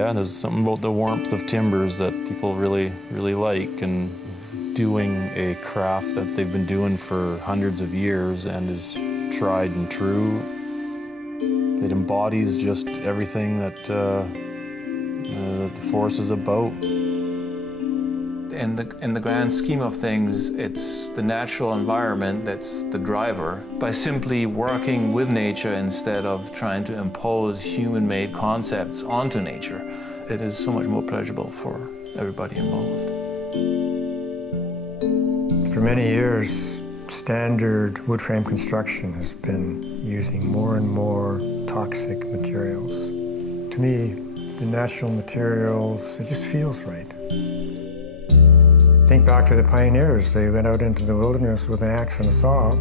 Yeah, there's something about the warmth of timbers that people really, really like, and doing a craft that they've been doing for hundreds of years and is tried and true. It embodies just everything that the forest is about. In the grand scheme of things, it's the natural environment that's the driver. By simply working with nature instead of trying to impose human-made concepts onto nature, it is so much more pleasurable for everybody involved. For many years, standard wood frame construction has been using more and more toxic materials. To me, the natural materials, it just feels right. Think back to the pioneers. They went out into the wilderness with an axe and a saw,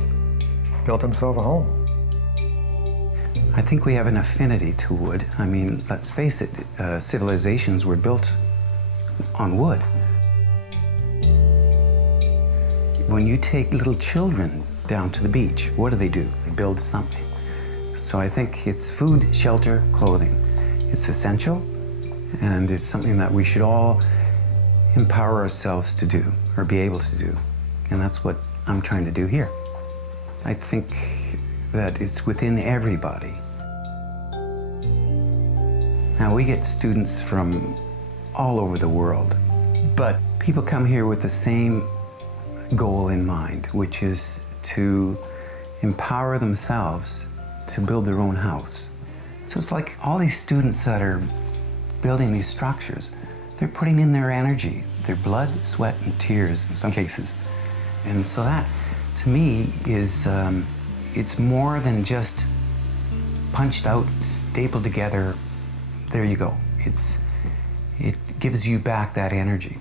built themselves a home. I think we have an affinity to wood. I mean, let's face it, civilizations were built on wood. When you take little children down to the beach, what do? They build something. So I think it's food, shelter, clothing. It's essential, and it's something that we should all empower ourselves to do, or be able to do. And that's what I'm trying to do here. I think that it's within everybody. Now, we get students from all over the world, but people come here with the same goal in mind, which is to empower themselves to build their own house. So it's like all these students that are building these structures, they're putting in their energy, their blood, sweat, and tears in some cases. And so that, to me, is, it's more than just punched out, stapled together, there you go. It gives you back that energy.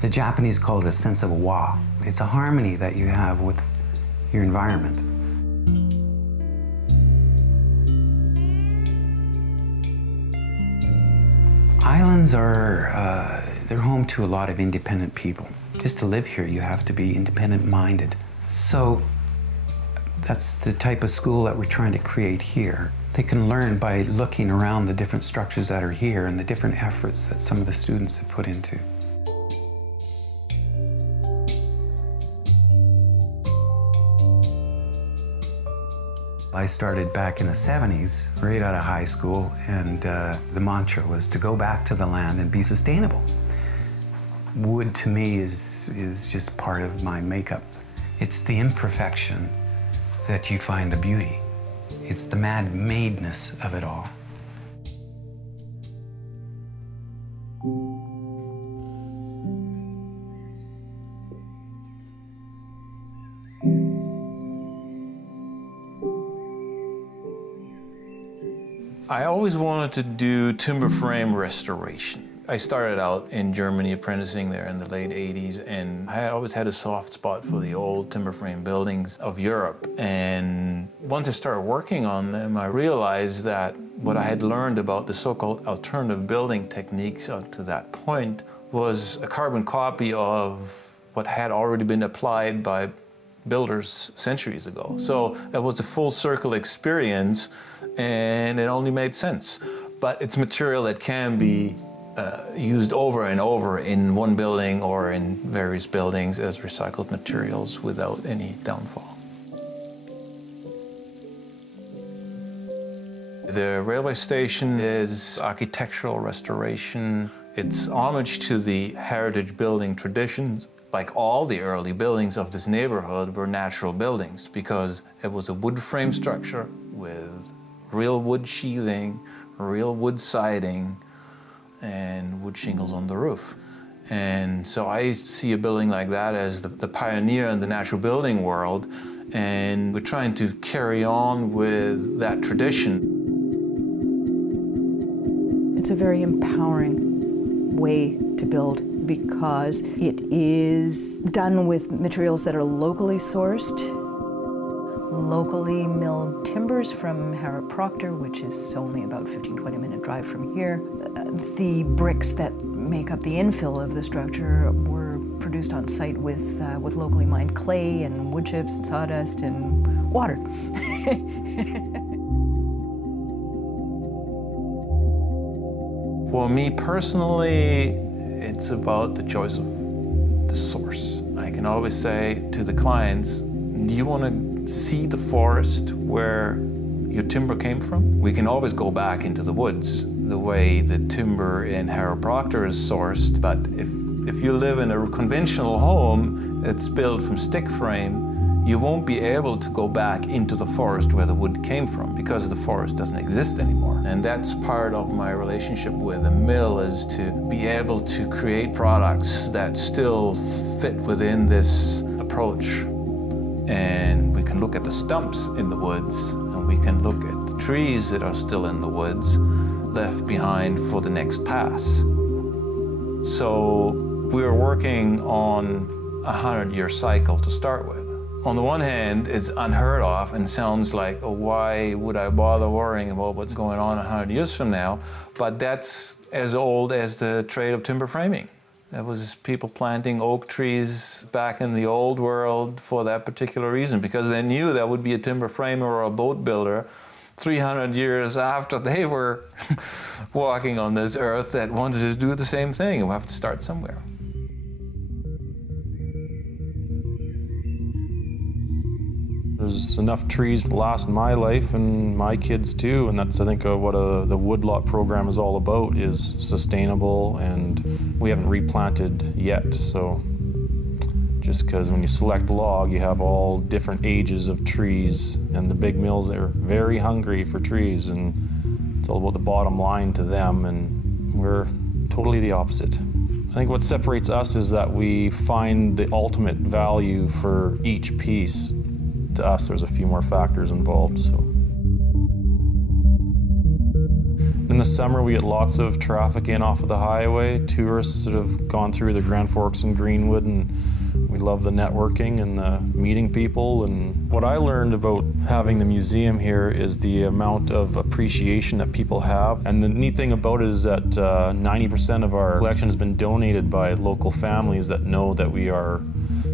The Japanese call it a sense of wa. It's a harmony that you have with your environment. Islands are, they're home to a lot of independent people. Just to live here, you have to be independent-minded. So that's the type of school that we're trying to create here. They can learn by looking around the different structures that are here and the different efforts that some of the students have put into. I started back in the 70s, right out of high school, and the mantra was to go back to the land and be sustainable. Wood, to me, is just part of my makeup. It's the imperfection that you find the beauty. It's the man-madeness of it all. I always wanted to do timber frame restoration. I started out in Germany apprenticing there in the late 80s, and I always had a soft spot for the old timber frame buildings of Europe. And once I started working on them, I realized that what I had learned about the so-called alternative building techniques up to that point was a carbon copy of what had already been applied by builders centuries ago. So it was a full circle experience, and it only made sense. But it's material that can be used over and over in one building or in various buildings as recycled materials without any downfall. The railway station is architectural restoration. It's homage to the heritage building traditions. Like all the early buildings of this neighborhood were natural buildings because it was a wood frame structure with real wood sheathing, real wood siding, and wood shingles on the roof. And so I see a building like that as the pioneer in the natural building world, and we're trying to carry on with that tradition. It's a very empowering way to build because it is done with materials that are locally sourced, locally milled timbers from Harrop Proctor, which is only about a 15-20 minute drive from here. The bricks that make up the infill of the structure were produced on site with locally mined clay and wood chips and sawdust and water. For me personally, it's about the choice of the source. I can always say to the clients, do you want to see the forest where your timber came from? We can always go back into the woods, the way the timber in Harrow Proctor is sourced, but if you live in a conventional home that's built from stick frame, you won't be able to go back into the forest where the wood came from because the forest doesn't exist anymore. And that's part of my relationship with the mill, is to be able to create products that still fit within this approach. And we can look at the stumps in the woods, and we can look at the trees that are still in the woods, left behind for the next pass. So we're working on a 100-year cycle to start with. On the one hand, it's unheard of and sounds like, oh, why would I bother worrying about what's going on 100 years from now? But that's as old as the trade of timber framing. That was people planting oak trees back in the old world for that particular reason, because they knew there would be a timber framer or a boat builder 300 years after they were walking on this earth that wanted to do the same thing. And we'll have to start somewhere. There's enough trees to last my life and my kids too, and that's, I think, what the woodlot program is all about, is sustainable, and we haven't replanted yet. So just because when you select log, you have all different ages of trees, and the big mills are very hungry for trees, and it's all about the bottom line to them, and we're totally the opposite. I think what separates us is that we find the ultimate value for each piece. To us, there's a few more factors involved. So in the summer, we get lots of traffic in off of the highway, tourists that have gone through the Grand Forks and Greenwood, and we love the networking and the meeting people. And what I learned about having the museum here is the amount of appreciation that people have. And the neat thing about it is that 90% of our collection has been donated by local families that know that we are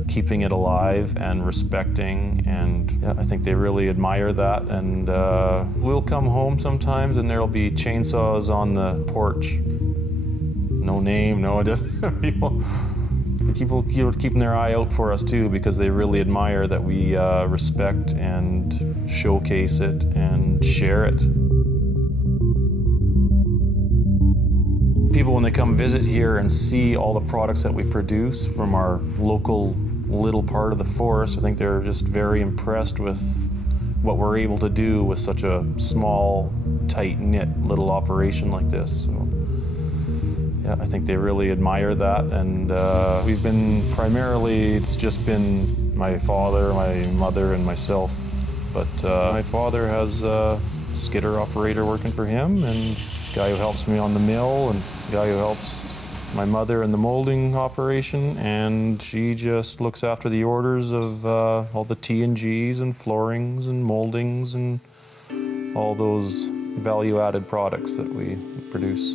keeping it alive and respecting, and yeah, I think they really admire that. And we'll come home sometimes and there'll be chainsaws on the porch. No name, no address. People keeping their eye out for us too, because they really admire that we respect and showcase it and share it. People, when they come visit here and see all the products that we produce from our local little part of the forest, I think they're just very impressed with what we're able to do with such a small, tight-knit little operation like this. So, yeah, I think they really admire that, and we've been primarily, it's just been my father, my mother, and myself. But my father has a skidder operator working for him, and a guy who helps me on the mill, and a guy who helps my mother in the molding operation, and she just looks after the orders of all the T&Gs and floorings and moldings and all those value-added products that we produce.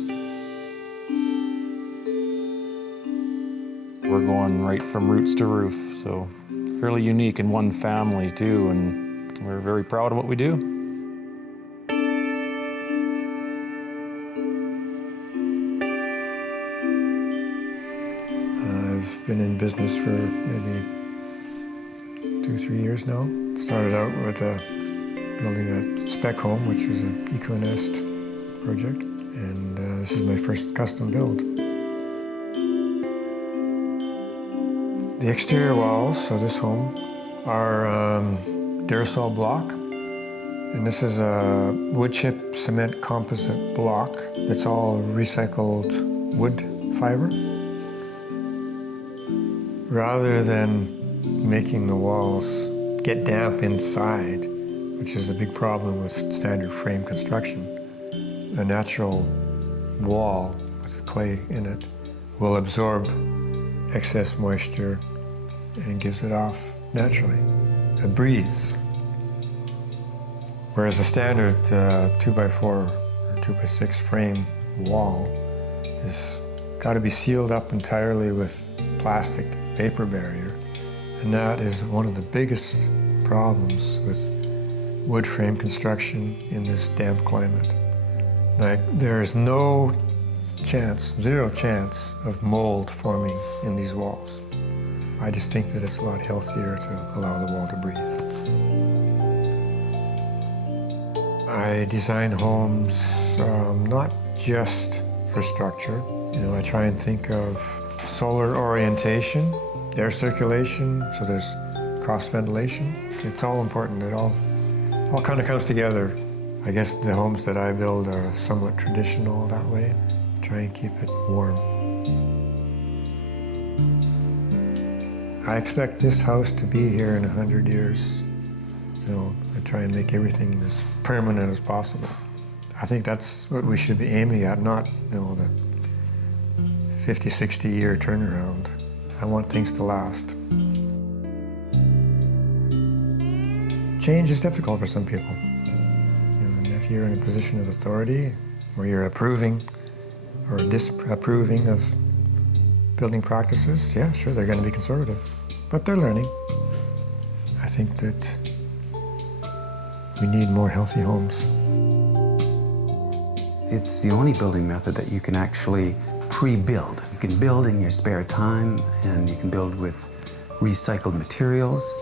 We're going right from roots to roof, so fairly unique in one family too, and we're very proud of what we do. I've been in business for maybe 2-3 years now. Started out with building a spec home, which was an eco-nest project, and this is my first custom build. The exterior walls of this home are Duracell block, and this is a wood chip cement composite block. It's all recycled wood fiber. Rather than making the walls get damp inside, which is a big problem with standard frame construction, a natural wall with clay in it will absorb excess moisture and gives it off naturally. It breathes. Whereas a standard 2x4 or 2x6 frame wall is got to be sealed up entirely with plastic vapor barrier, and that is one of the biggest problems with wood frame construction in this damp climate. Like, there is no chance, zero chance of mold forming in these walls. I just think that it's a lot healthier to allow the wall to breathe. I design homes not just for structure. I try and think of solar orientation, air circulation, so there's cross ventilation. It's all important. It all kind of comes together. I guess the homes that I build are somewhat traditional that way. Try and keep it warm. I expect this house to be here in 100 years. I try and make everything as permanent as possible. I think that's what we should be aiming at, not the 50, 60-year turnaround. I want things to last. Change is difficult for some people. And if you're in a position of authority where you're approving or disapproving of building practices, yeah, sure, they're going to be conservative. But they're learning. I think that we need more healthy homes. It's the only building method that you can actually pre-build. You can build in your spare time, and you can build with recycled materials,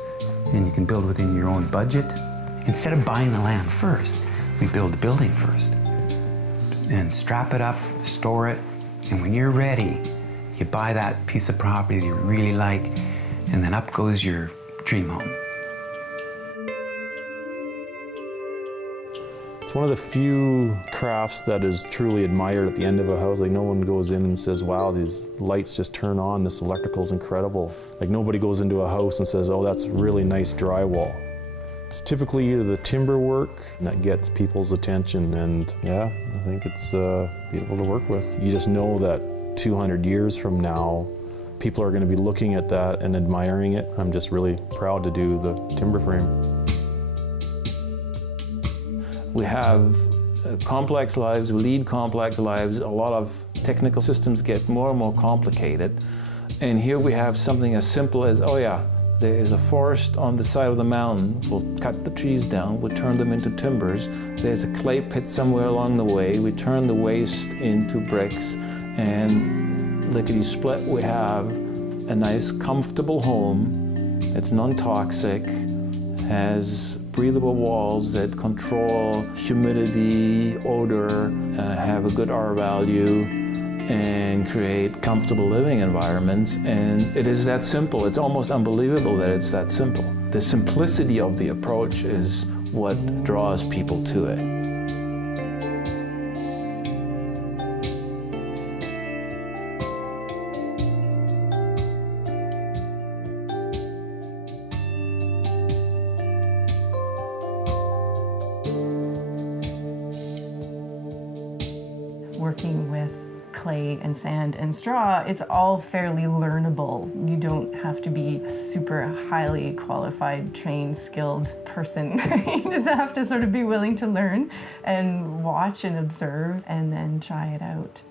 and you can build within your own budget. Instead of buying the land first, we build the building first. And strap it up, store it, and when you're ready, you buy that piece of property that you really like, and then up goes your dream home. It's one of the few crafts that is truly admired at the end of a house. Like, no one goes in and says, wow, these lights just turn on, this electrical's incredible. Like, nobody goes into a house and says, oh, that's really nice drywall. It's typically either the timber work that gets people's attention, and yeah, I think it's beautiful to work with. You just know that 200 years from now, people are going to be looking at that and admiring it. I'm just really proud to do the timber frame. We have complex lives, we lead complex lives. A lot of technical systems get more and more complicated. And here we have something as simple as, oh yeah, there is a forest on the side of the mountain. We'll cut the trees down, we'll turn them into timbers. There's a clay pit somewhere along the way. We turn the waste into bricks, and lickety-split, we have a nice, comfortable home. It's non-toxic, has breathable walls that control humidity, odor, have a good R value, and create comfortable living environments. And it is that simple. It's almost unbelievable that it's that simple. The simplicity of the approach is what draws people to it. Working with clay and sand and straw, it's all fairly learnable. You don't have to be a super highly qualified, trained, skilled person. You just have to sort of be willing to learn and watch and observe and then try it out.